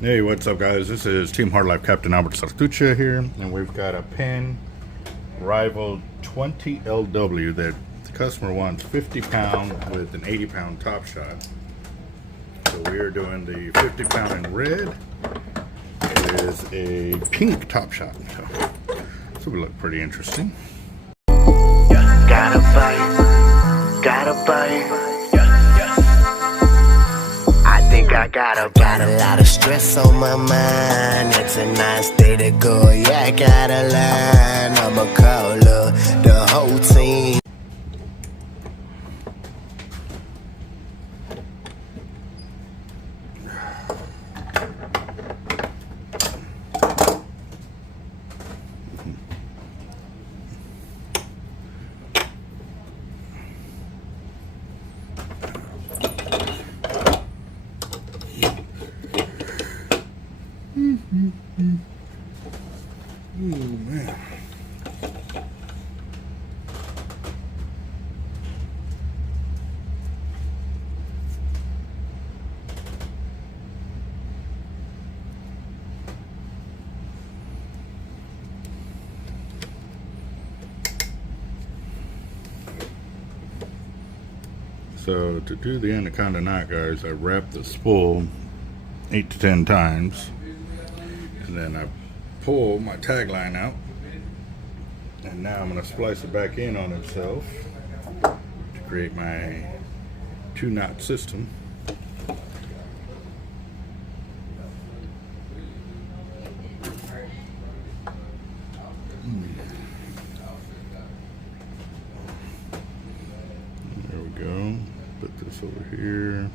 Hey, what's up, guys? This is Team Hard Life Captain Albert Sartuccia here, and we've got a Penn Rival 20 LW that the customer wants 50 pound with an 80 pound top shot. So we are doing the 50 pound in red. It is a pink top shot. So we look pretty interesting. Gotta bite. I think I got a lot of stress on my mind. It's a nice day to go. Yeah, I got a line. I'ma call the whole team. Oh man. So to do the anaconda knot, guys, I wrap the spool 8 to 10 times, and then I pull my tagline out, and now I'm going to splice it back in on itself to create my 2-knot system. There we go. Put this over here.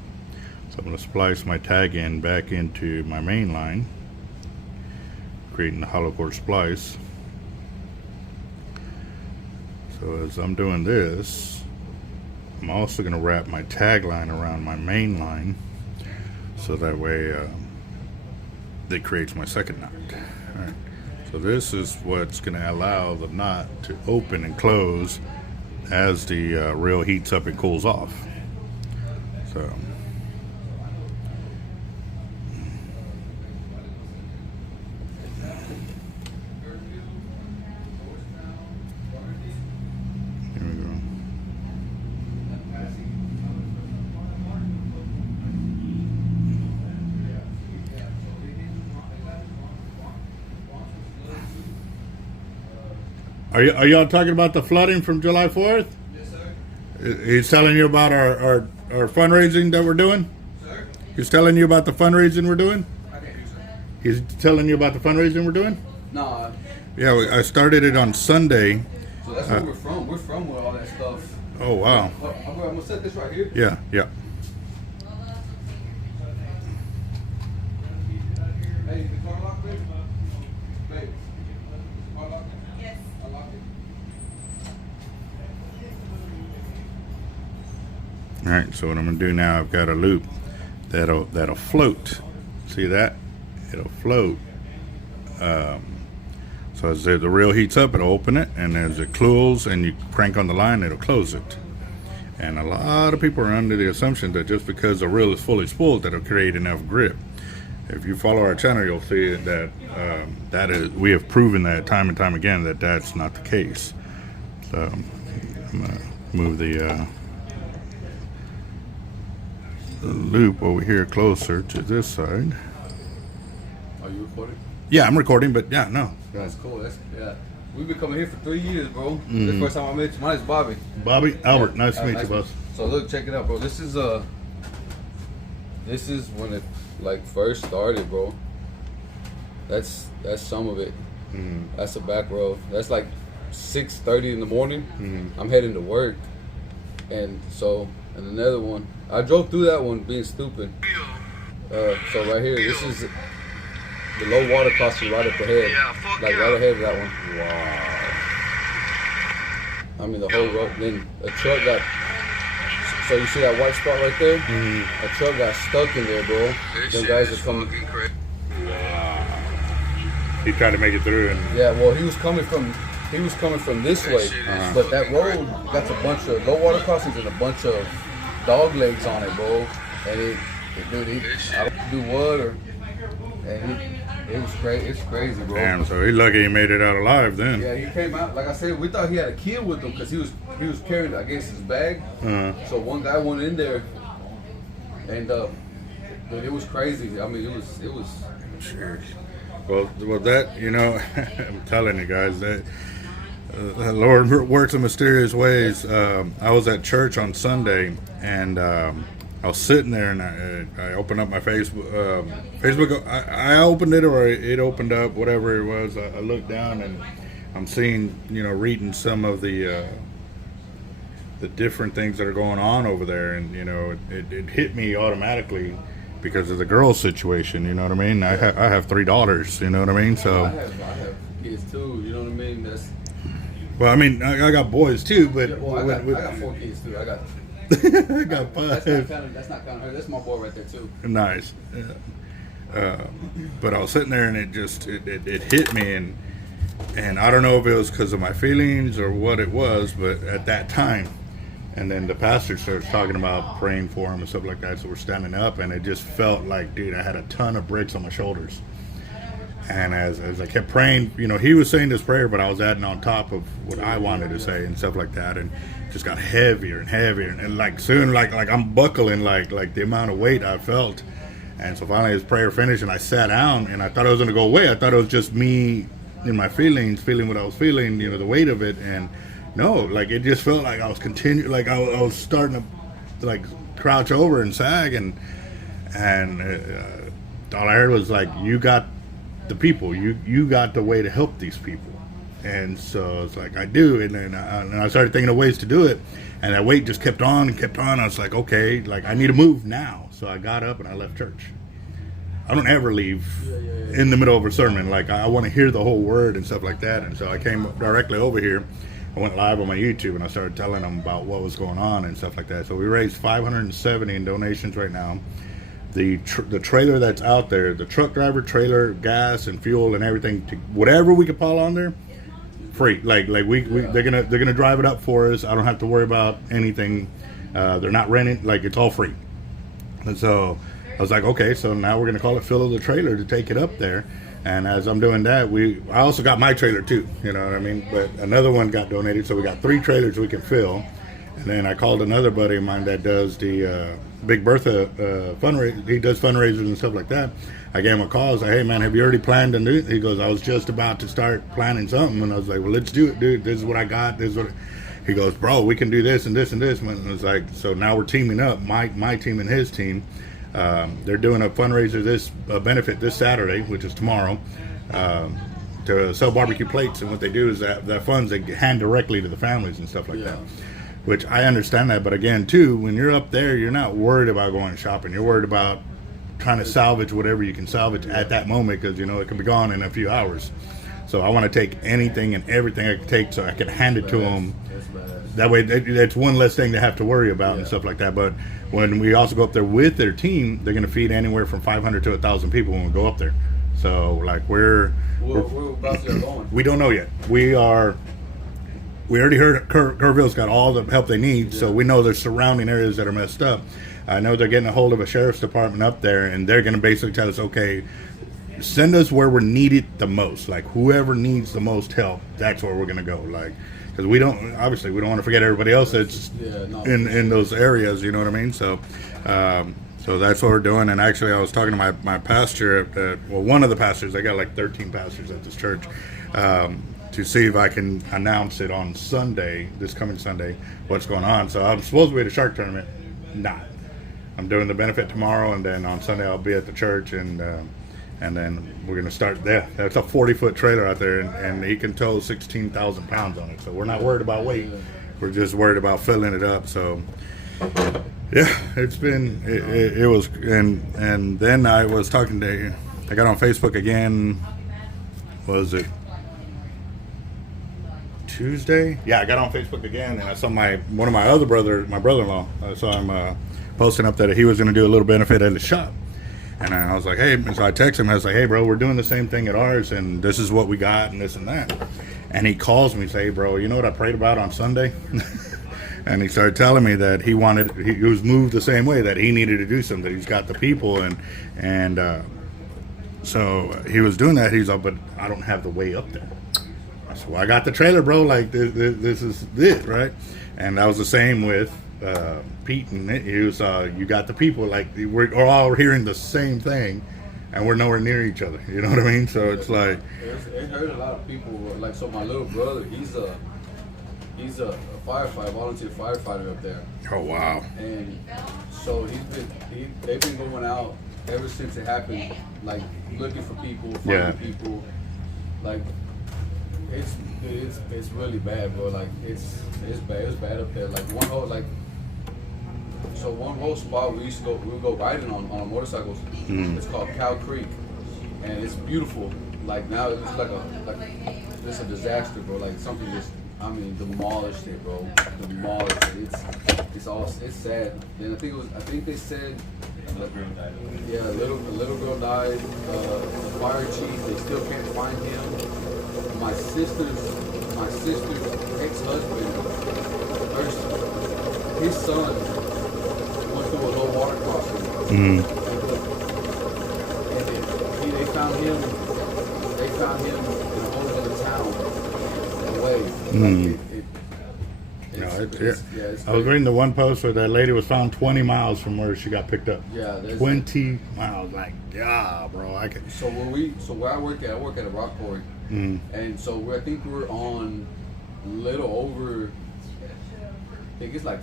So I'm going to splice my tag end back into my main line, creating the hollow core splice. So as I'm doing this, I'm also going to wrap my tag line around my main line, so that way it creates my second knot. All right. So this is what's going to allow the knot to open and close as the reel heats up and cools off. So Are y'all talking about the flooding from July 4th? Yes, sir. He's telling you about our fundraising that we're doing? Sir? He's telling you about the fundraising we're doing? I can't hear, sir. He's telling you about the fundraising we're doing? Nah. Yeah, I started it on Sunday. So that's where we're from. We're from with all that stuff. Oh, wow. I'm gonna set this right here. Yeah, yeah. Hey, is the car locked, babe? Babe, car locked? Yes. I locked it. All right, so what I'm gonna do now, I've got a loop that'll float. See that? It'll float. So as the reel heats up, it'll open it, and as it cools and you crank on the line, it'll close it. And a lot of people are under the assumption that just because the reel is fully spooled, that'll create enough grip. If you follow our channel, you'll see that we have proven that time and time again that that's not the case. So I'm gonna move the loop over here closer to this side. Are you recording? Yeah, I'm recording, but yeah, no. That's cool. Yeah. We've been coming here for 3 years, bro. This is the first time I met you. My name's Bobby. Bobby, Albert, nice to meet you, boss. boss. So look, check it out, bro. This is when it like first started, bro. That's some of it. That's the back row. That's like 6:30 in the morning. I'm heading to work, and another one. I drove through that one being stupid. So right here, this is the low water crossing right up ahead, like right ahead of that one. Wow. I mean the whole road. Then a truck got. So you see that white spot right there? A truck got stuck in there, bro. Them guys are coming. Wow. He tried to make it through, and Yeah, well, he was coming from this way, but that road got a bunch of low water crossings and a bunch of dog legs on it, bro. And Dude, I don't do what or. And it was crazy. It's crazy, bro. Damn, so he lucky he made it out alive then. Yeah, he came out. Like I said, we thought he had a kid with him because he was carrying, I guess, his bag. So one guy went in there, and dude, it was crazy. I mean, it was. Sure. Well, that, you know, I'm telling you guys that the Lord works in mysterious ways. I was at church on Sunday, and I was sitting there, and I opened up my Facebook. I opened it, or it opened up, whatever it was. I looked down, and I'm seeing, you know, reading some of the different things that are going on over there, and you know, it hit me automatically because of the girl situation. You know what I mean? I have 3 daughters. You know what I mean? So I have kids too. You know what I mean? That's. Well, I mean, I got boys too, but Yeah, well, I got 4 kids too. I got. I got 5. That's not counting her. That's my boy right there too. Nice. But I was sitting there, and it hit me, and I don't know if it was because of my feelings or what it was, but at that time, and then the pastor starts talking about praying for him and stuff like that, so we're standing up, and it just felt like, dude, I had a ton of bricks on my shoulders. And as I kept praying, you know, he was saying this prayer, but I was adding on top of what I wanted to say and stuff like that, and just got heavier and heavier, and like soon, like I'm buckling, like the amount of weight I felt. And so finally his prayer finished, and I sat down, and I thought it was going to go away. I thought it was just me in my feelings, feeling what I was feeling, you know, the weight of it. And no, like it just felt like I was like I was starting to like crouch over and sag, and all I heard was like, you got the people, you got the way to help these people. And so it's like, I do, and then I started thinking of ways to do it, and that weight just kept on and kept on. I was like, okay, like I need to move now. So I got up and I left church. I don't ever leave in the middle of a sermon. Like I want to hear the whole word and stuff like that. And so I came directly over here. I went live on my YouTube, and I started telling them about what was going on and stuff like that. So we raised $570 in donations right now. The trailer that's out there, the truck driver, trailer, gas and fuel and everything, whatever we could pile on there, free. Like they're gonna drive it up for us. I don't have to worry about anything. They're not renting. Like it's all free. And so I was like, okay, so now we're gonna call it Fill the Trailer to take it up there. And as I'm doing that, I also got my trailer too. You know what I mean? But another one got donated, so we got 3 trailers we can fill. And then I called another buddy of mine that does the Big Bertha fundraiser. He does fundraisers and stuff like that. I gave him a call. I was like, hey man, have you already planned to do it? He goes, I was just about to start planning something. And I was like, well, let's do it, dude. This is what I got. This is what. He goes, bro, we can do this and this and this. And I was like, so now we're teaming up, my team and his team. They're doing a fundraiser, a benefit this Saturday, which is tomorrow, to sell barbecue plates. And what they do is that funds they hand directly to the families and stuff like that. Which I understand that, but again, too, when you're up there, you're not worried about going shopping. You're worried about trying to salvage whatever you can salvage at that moment, because you know it can be gone in a few hours. So I want to take anything and everything I can take, so I can hand it to them. That way, it's one less thing to have to worry about and stuff like that. But when we also go up there with their team, they're going to feed anywhere from 500 to 1,000 people when we go up there. So like we're about to going. We don't know yet. We already heard Kerrville's got all the help they need, so we know there's surrounding areas that are messed up. I know they're getting a hold of a sheriff's department up there, and they're going to basically tell us, okay, send us where we're needed the most. Like, whoever needs the most help, that's where we're going to go. Like, because we don't want to forget everybody else that's in those areas, you know what I mean? So so that's what we're doing. And actually, I was talking to my pastor, one of the pastors. I got like 13 pastors at this church, to see if I can announce it on Sunday, this coming Sunday, what's going on. So I'm supposed to be at a shark tournament. Not. I'm doing the benefit tomorrow, and then on Sunday I'll be at the church, and then we're going to start there. That's a 40-foot trailer out there, and he can tow 16,000 pounds on it. So we're not worried about weight. We're just worried about filling it up. So yeah, it's been, it was, and then I was talking to, I got on Facebook again, was it Tuesday? Yeah, I got on Facebook again, and I saw one of my other my brother-in-law. I saw him posting up that he was going to do a little benefit at the shop, and I was like, hey. And so I texted him. I was like, hey, bro, we're doing the same thing at ours, and this is what we got, and this and that. And he calls me and says, hey, bro, you know what I prayed about on Sunday? And he started telling me that he was moved the same way, that he needed to do something. He's got the people, and so he was doing that. He's like, but I don't have the way up there. I said, well, I got the trailer, bro. Like this is it, right? And that was the same with Pete, and he was, you got the people. Like we're all hearing the same thing, and we're nowhere near each other. You know what I mean? So it's like it hurt a lot of people. Like, so my little brother, he's a firefighter, volunteer firefighter up there. Oh wow! And so they've been going out ever since it happened, like looking for people, finding people. Like it's really bad, bro. Like it's bad up there. Like one whole spot we would go riding on our motorcycles. It's called Cow Creek, and it's beautiful. Like now it's it's a disaster, bro. Like something just, demolished it, bro. Demolished it. It's sad. And I think they said, yeah, a little girl died. The fire chief, they still can't find him. My sister's ex-husband, his son went through a low water crossing. And they found him in a whole other town away. I was reading the one post where that lady was found 20 miles from where she got picked up. Yeah, 20 miles. Like, yeah, bro. So where I work at a rock quarry, and so I think we're on a little over. I think it's like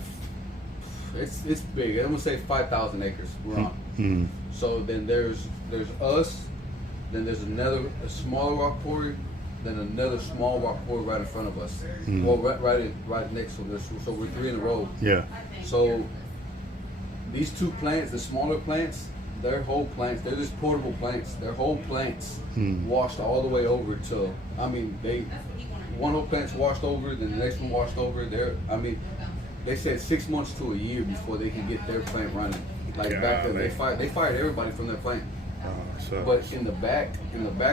it's big. I'm gonna say 5,000 acres we're on. So then there's us, then there's a smaller rock quarry, then another small rock quarry right in front of us. Well, right next to us. So we're 3 in a row. Yeah. So these 2 plants, the smaller plants, they're just portable plants. Their whole plants washed all the way over to. One whole plant's washed over, then the next one washed over. They said 6 months to a year before they can get their plant running. Like back then, they fired everybody from their plant. But in the back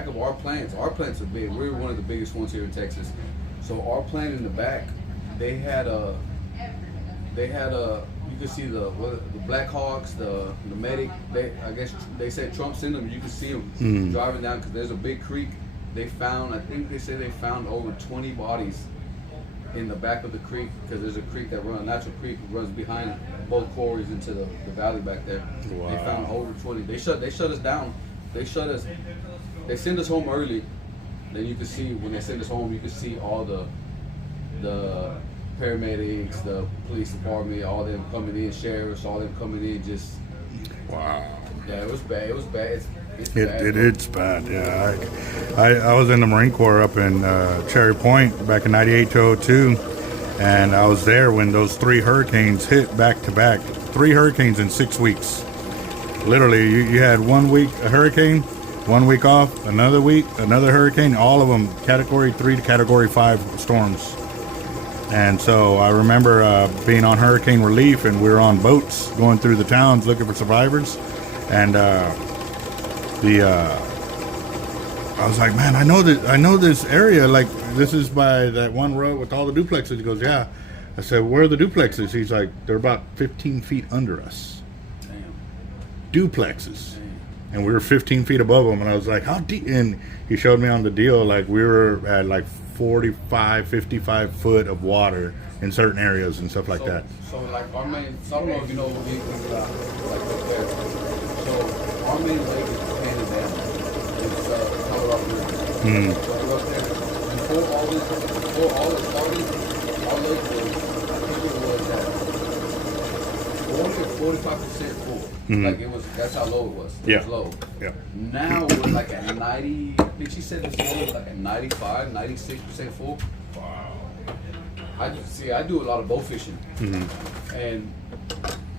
of our plants are big. We're one of the biggest ones here in Texas. So our plant in the back, they had a you could see the Black Hawks, the medic. I guess they said Trump's in them. You could see them driving down because there's a big creek. I think they say they found over 20 bodies in the back of the creek, because there's a creek that natural creek runs behind both quarries into the valley back there. Wow. They found over 20. They shut us down. They send us home early. Then you can see, when they send us home, you can see all the paramedics, the police department, all them coming in, sheriffs, all them coming in, just. Wow. Yeah, it was bad. It was bad. It's bad, yeah. I was in the Marine Corps up in Cherry Point back in 98 to 02, and I was there when those 3 hurricanes hit back to back. 3 hurricanes in 6 weeks. Literally, you had 1 week a hurricane, 1 week off, another week, another hurricane, all of them Category 3 to Category 5 storms. And so I remember being on hurricane relief, and we were on boats going through the towns looking for survivors, and I was like, man, I know this area. Like, this is by that one road with all the duplexes. He goes, yeah. I said, where are the duplexes? He's like, they're about 15 feet under us. Damn. Duplexes. Damn. And we were 15 feet above them. And I was like, how deep? And he showed me on the deal, like, we were at like 45, 55 foot of water in certain areas and stuff like that. So, like, I don't know if you know what we like up there. So, our main lake is Penn. It's Colorado River. So up there, before all this started, our lake was, I think it was at 40 or 45% full. Like, that's how low it was. It was low. Yeah. Now we're like at 90, I think she said this morning was like at 95, 96% full. Wow. I do a lot of bow fishing. And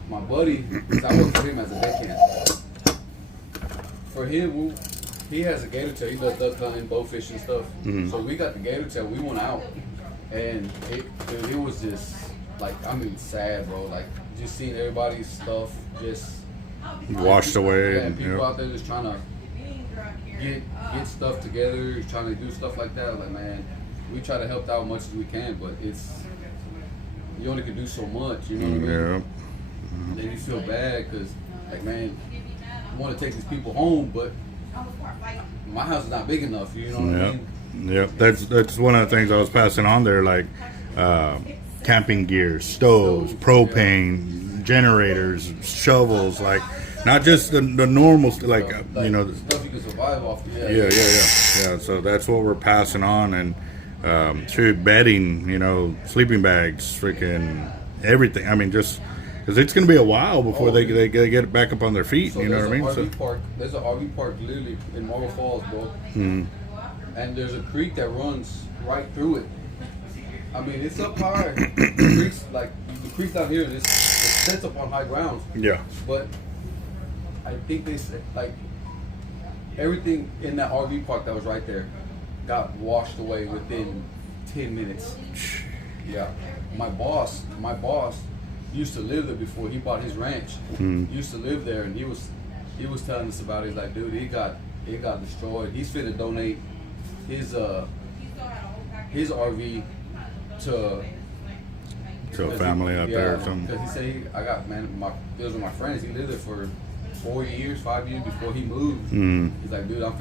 my buddy, I work for him as a deckhand. For him, he has a gator tail. He does duck hunting, bow fishing stuff. So we got the gator tail. We went out, and it was just like, sad, bro. Like, just seeing everybody's stuff just washed away. Yeah, and people out there just trying to get stuff together, trying to do stuff like that. Like, man, we try to help out as much as we can, but it's you only can do so much. You know what I mean? Yeah. And then you feel bad because, like, man, I want to take these people home, but my house is not big enough. You know what I mean? Yep. That's one of the things I was passing on there, like camping gear, stoves, propane, generators, shovels, like not just the normal, like you know, stuff you can survive off. Yeah. So that's what we're passing on, and through bedding, you know, sleeping bags, freaking everything. I mean, just because it's going to be a while before they get back up on their feet. So you know what I mean? There's an RV park literally in Marble Falls, bro. Mm. And there's a creek that runs right through it. I mean, it's up high. The creek's down here, and it sits up on high grounds. Yeah. But I think they said, like, everything in that RV park that was right there got washed away within 10 minutes. Yeah. My boss used to live there before he bought his ranch. He used to live there, and he was telling us about it. He's like, dude, it got destroyed. He's finna donate his RV to a family out there or something. Because he said, those are my friends. He lived there for 5 years before he moved. He's like, dude, I'm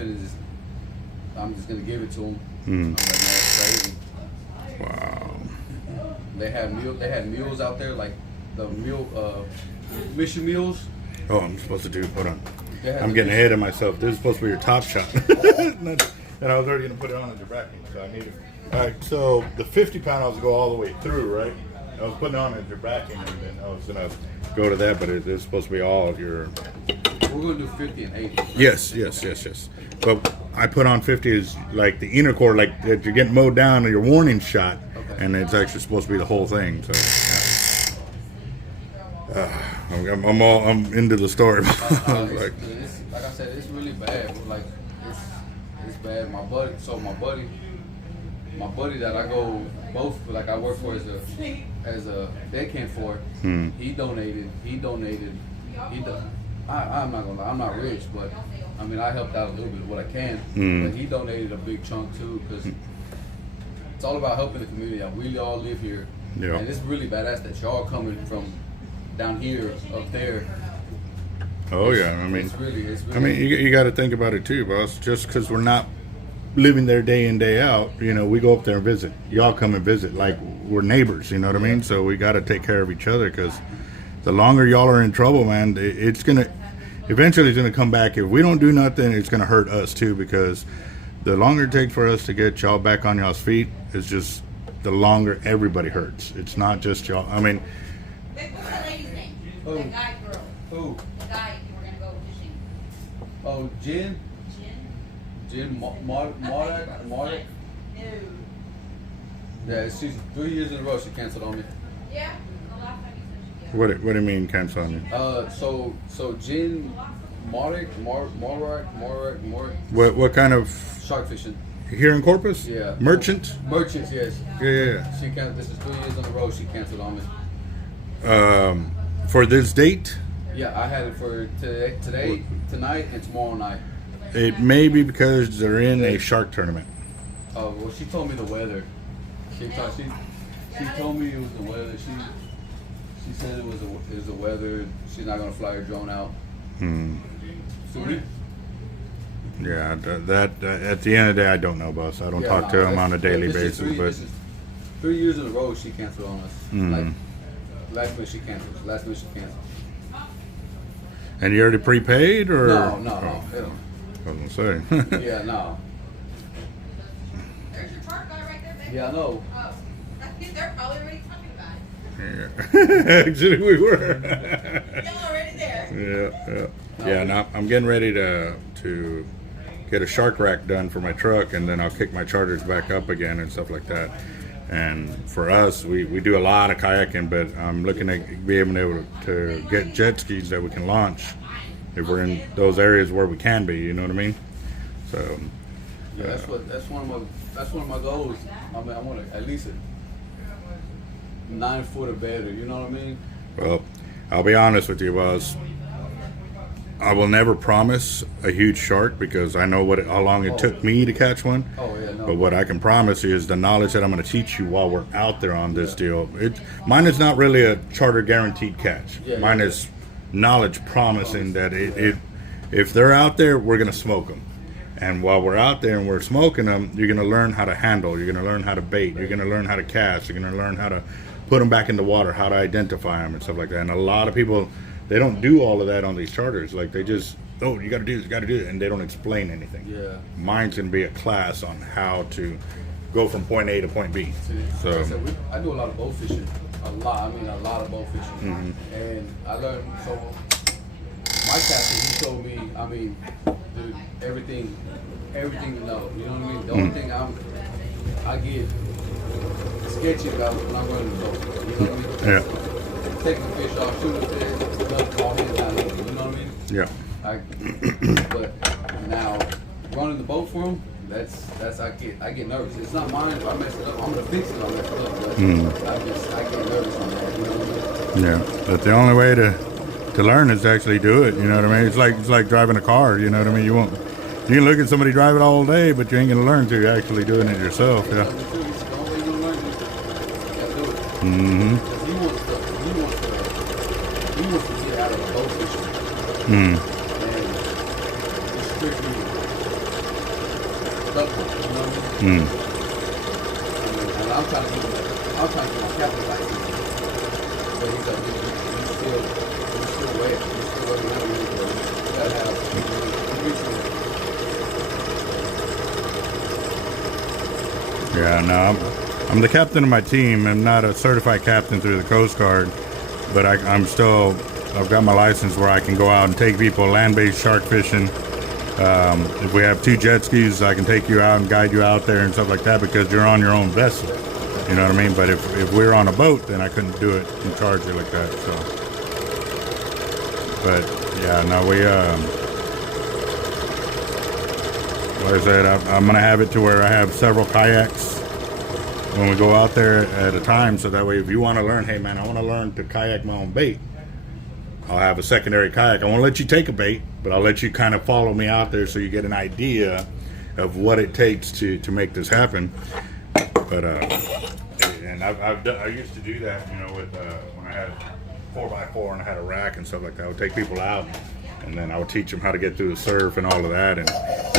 just gonna give it to him. I'm like, man, that's crazy. Wow. They had meals out there, like the mission meals. Oh, I'm supposed to do. Hold on. I'm getting ahead of myself. This is supposed to be your top shot. And I was already going to put it on as your backing, so I need it. All right, so the 50-pound I was going to go all the way through, right? I was putting it on as your backing, and then I was going to go to that, but it's supposed to be all your... We're going to do 50 and 80. Yes. But I put on 50 as like the inner core, like that you're getting mowed down and your warning shot, and it's actually supposed to be the whole thing. So I'm into the story. Like I said, it's really bad. Like it's bad. My buddy that I go both, like I work for as a dead camp for, he donated. I'm not gonna lie, I'm not rich, but I mean I helped out a little bit of what I can. But he donated a big chunk too, because it's all about helping the community. We all live here, and it's really badass that y'all coming from down here up there. Oh yeah, I mean, it's really I mean, you got to think about it too, boss. Just because we're not living there day in day out, you know, we go up there and visit. Y'all come and visit, like we're neighbors. You know what I mean? So we got to take care of each other, because the longer y'all are in trouble, man, it's gonna eventually come back. If we don't do nothing, it's gonna hurt us too, because the longer it takes for us to get y'all back on y'all's feet, it's just the longer everybody hurts. It's not just y'all. I mean, what's that lady's name? Who? That guy girl. Who? The guy you were gonna go fishing. Oh, Jen Marek. No. Yeah, she's 3 years in a row she canceled on me. Yeah. The last time you said she what do you mean cancel on you? So Jen Marek. What kind of Shark fishing. here in Corpus? Yeah. Merchant? Merchants, yes. Yeah. She canceled. This is 3 years in a row she canceled on me. For this date? Yeah, I had it for today, tonight, and tomorrow night. It may be because they're in a shark tournament. Oh well, she told me the weather. She told me it was the weather. She said it was the weather. She's not gonna fly her drone out. So Yeah, that at the end of the day, I don't know, boss. I don't talk to him on a daily basis, but this is 3 years in a row she canceled on us. Like last minute she canceled. And you already prepaid, or No. I was gonna say. Yeah, no. There's your park guy right there, baby. Yeah, I know. Oh, they're probably already talking about it. Yeah. Actually, we were. Y'all already there. Yeah. No, I'm getting ready to get a shark rack done for my truck, and then I'll kick my chargers back up again and stuff like that. And for us, we do a lot of kayaking, but I'm looking to be able to get jet skis that we can launch if we're in those areas where we can be. You know what I mean? So Yeah, that's one of my goals. I mean, I want to at least 9 foot or better. You know what I mean? Well, I'll be honest with you, boss. I will never promise a huge shark because I know how long it took me to catch one. Oh yeah, no. But what I can promise you is the knowledge that I'm going to teach you while we're out there on this deal. Mine is not really a charter guaranteed catch. Mine is knowledge promising that if they're out there, we're going to smoke them. And while we're out there and we're smoking them, you're going to learn how to handle. You're going to learn how to bait. You're going to learn how to cast. You're going to learn how to put them back in the water, how to identify them and stuff like that. And a lot of people, they don't do all of that on these charters. Like they just, oh, you got to do this, you got to do it, and they don't explain anything. Yeah. Mine's going to be a class on how to go from point A to point B. So like I said, I do a lot of bow fishing. A lot of bow fishing. And I learned, so my captain, he told me, I mean, dude, everything to know. You know what I mean? The only thing I get sketchy about when I'm running the boat. You know what I mean? Yeah. Taking the fish off, shooting the fish, nothing, all hands down, you know what I mean? Yeah. But now running the boat for him, that's I get nervous. It's not mine. If I mess it up, I'm gonna fix it. I'll mess it up. But I get nervous on that. You know what I mean? Yeah. But the only way to learn is to actually do it. You know what I mean? It's like driving a car. You know what I mean? You can look at somebody drive it all day, but you ain't gonna learn till you're actually doing it yourself. Yeah. Mm-hmm. He wants to get out of the boat fishing. And it's strictly duckboat, you know what I mean? And I'm trying to get my captain license. But he's still wet. He's still working out with it. You gotta have Yeah, no, I'm the captain of my team. I'm not a certified captain through the Coast Guard, but I've got my license where I can go out and take people land-based shark fishing. If we have 2 jet skis, I can take you out and guide you out there and stuff like that because you're on your own vessel. You know what I mean? But if we're on a boat, then I couldn't do it and charge you like that. So, but yeah, no, like I said, I'm gonna have it to where I have several kayaks when we go out there at a time, so that way if you want to learn, hey man, I want to learn to kayak my own bait, I'll have a secondary kayak. I won't let you take a bait, but I'll let you kind of follow me out there so you get an idea of what it takes to make this happen. But and I used to do that, you know, with when I had 4x4 and I had a rack and stuff like that. I would take people out and then I would teach them how to get through the surf and all of that, and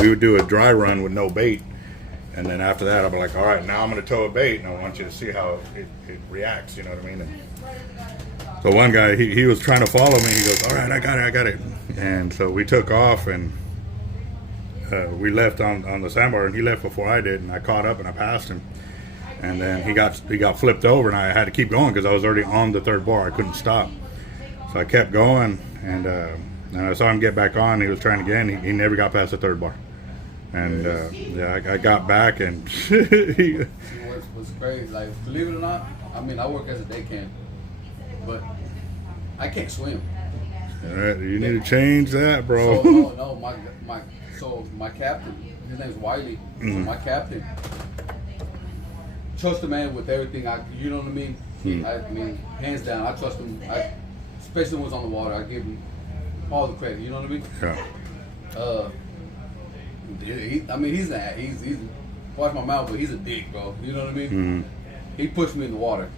we would do a dry run with no bait. And then after that, I'll be like, all right, now I'm going to tow a bait, and I want you to see how it reacts, you know what I mean? And so one guy, he was trying to follow me. He goes, all right, I got it. And so we took off, and we left on the sandbar, and he left before I did, and I caught up, and I passed him. And then he got flipped over, and I had to keep going because I was already on the 3rd bar. I couldn't stop. So I kept going, and I saw him get back on. He was trying again. He never got past the 3rd bar. And I got back and what's crazy, like, believe it or not, I mean, I work as a day camp, but I can't swim. All right, you need to change that, bro. So my captain, his name's Wiley. So my captain, trust the man with everything. You know what I mean? I mean, hands down, I trust him. Especially when he's on the water, I give him all the credit. You know what I mean? Yeah. He's watch my mouth, but he's a dick, bro. You know what I mean? He pushed me in the water.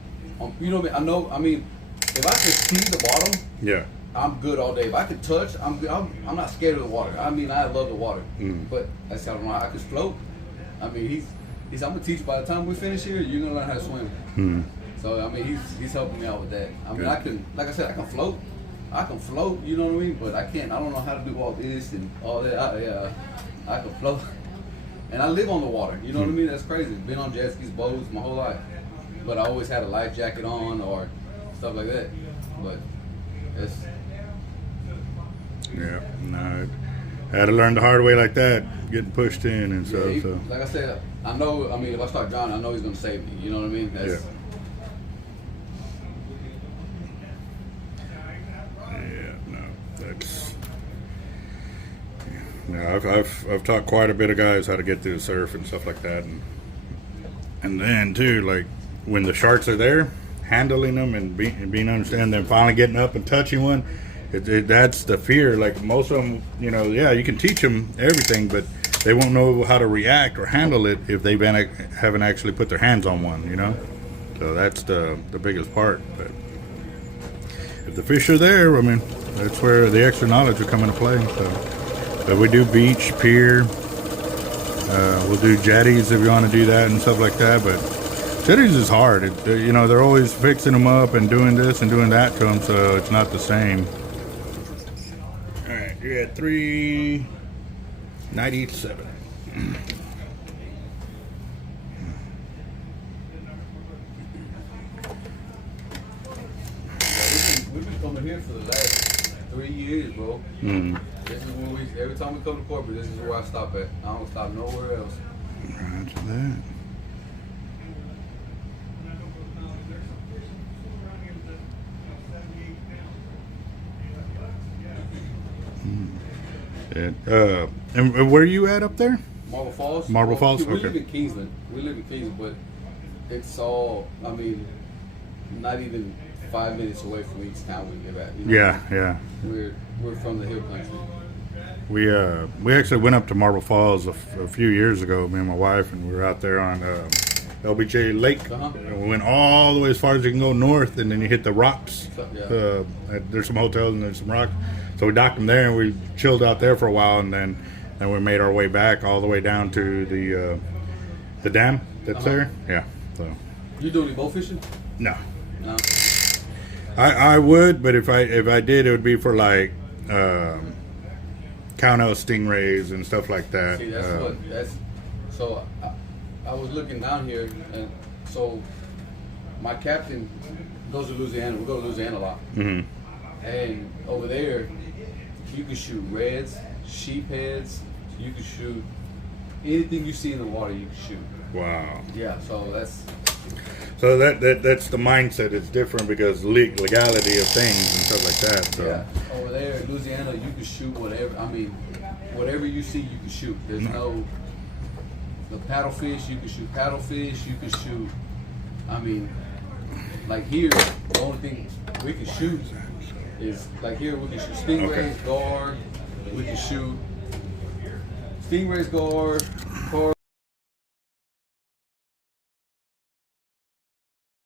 You know what I mean? If I can see the bottom, Yeah. I'm good all day. If I can touch, I'm good. I'm not scared of the water. I mean, I love the water, but that's how I can float. I mean, he's. I'm gonna teach you by the time we finish here, you're gonna learn how to swim. So I mean, he's helping me out with that. I mean, I can, like I said, I can float. You know what I mean? But I can't. I don't know how to do all this and all that. I can float, and I live on the water. You know what I mean? That's crazy. Been on jet skis, boats my whole life, but I always had a life jacket on or stuff like that. But it's no, I had to learn the hard way like that, getting pushed in and stuff. So like I said, I know. I mean, if I start drowning, I know he's gonna save me. You know what I mean? I've taught quite a bit of guys how to get through the surf and stuff like that, and then too, like when the sharks are there, handling them and being understand them, finally getting up and touching one, that's the fear. Like most of them, you know, yeah, you can teach them everything, but they won't know how to react or handle it if they haven't actually put their hands on one, you know. So that's the biggest part. But if the fish are there, I mean, that's where the extra knowledge will come into play. So, but we do beach, pier. We'll do jetties if you want to do that and stuff like that. But jetties is hard. You know, they're always fixing them up and doing this and doing that to them, so it's not the same. All right, you're at 397. We've been coming here for the last 3 years, bro. This is when every time we come to Corpus, this is where I stop at. I don't stop nowhere else. Roger that. And where are you at up there? Marble Falls? Marble Falls? We Okay. live in Kingsland. We live in Kingsland, but it's all, I mean, not even 5 minutes away from each town we live at. You know? Yeah. We're from the hill country. We actually went up to Marble Falls a few years ago, me and my wife, and we were out there on LBJ Lake. And we went all the way as far as you can go north, and then you hit the rocks. Yeah. There's some hotels and there's some rocks. So we docked them there, and we chilled out there for a while, and then we made our way back all the way down to the dam that's there. Yeah. So. You doing any bow fishing? No. No. I would, but if I did, it would be for like cownell stingrays and stuff like that. See, so I was looking down here, and so my captain goes to Louisiana. We go to Louisiana a lot. Mm-hmm. And over there, you can shoot reds, sheepheads. You can shoot anything you see in the water. You can shoot. Wow. Yeah. So that's the mindset is different because legality of things and stuff like that. So. Yeah. Over there in Louisiana, you can shoot whatever. I mean, whatever you see, you can shoot. There's no the paddlefish. You can shoot paddlefish. You can shoot. I mean, like here, the only thing we can shoot is like here we can shoot stingrays, gar. We can shoot stingrays, gar,